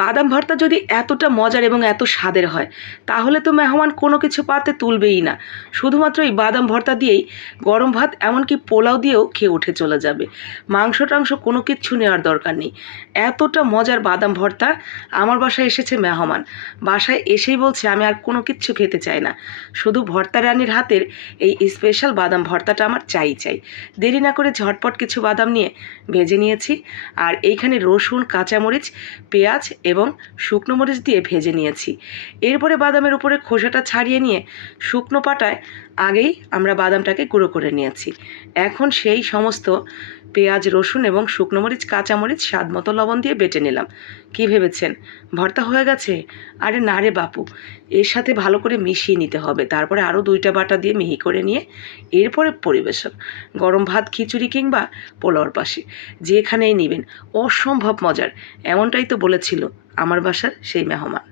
বাদাম ভর্তা যদি এতটা মজার এবং এত স্বাদের হয়, তাহলে তো মেহমান কোনো কিছু পাতে তুলবেই না। শুধুমাত্র এই বাদাম ভর্তা দিয়েই গরম ভাত এমনকি পোলাও দিয়েও খেয়ে উঠে চলে যাবে। মাংস টাংস কোনো কিচ্ছু নেওয়ার দরকার নেই। এতটা মজার বাদাম ভর্তা আমার বাসায় এসেছে মেহমান। বাসায় এসেই বলছে, আমি আর কোনো কিচ্ছু খেতে চাই না। শুধু ভর্তা রানীর হাতের এই স্পেশাল বাদাম ভর্তাটা আমার চাই চাই। দেরি না করে ঝটপট কিছু বাদাম নিয়ে ভেজে নিয়েছি। আর এইখানে রসুন, কাঁচামরিচ, পেঁয়াজ এবং শুকনো মরিচ দিয়ে ভেজে নিয়েছি। এরপরে বাদামের উপরে খোসাটা ছাড়িয়ে নিয়ে শুকনো পাটায় আগেই আমরা বাদামটাকে গুঁড়ো করে নিয়েছি। এখন সেই সমস্ত পেঁয়াজ, রসুন এবং শুকনো মরিচ কাঁচামরিচ স্বাদ মতো লবণ দিয়ে বেটে নিলাম। কি ভেবেছেন? ভর্তা হয়ে গেছে? আরে না রে বাপু, এর সাথে ভালো করে মিশিয়ে নিতে হবে। তারপরে আরও দুইটা বাটা দিয়ে মিহি করে নিয়ে এরপরে পরিবেশন। গরম ভাত, খিচুড়ি কিংবা পোলাওর পাশে। যেখানেই নেবেন। অসম্ভব মজার। এমনটাই তো বলেছিল আমার বাসার সেই মেহমান।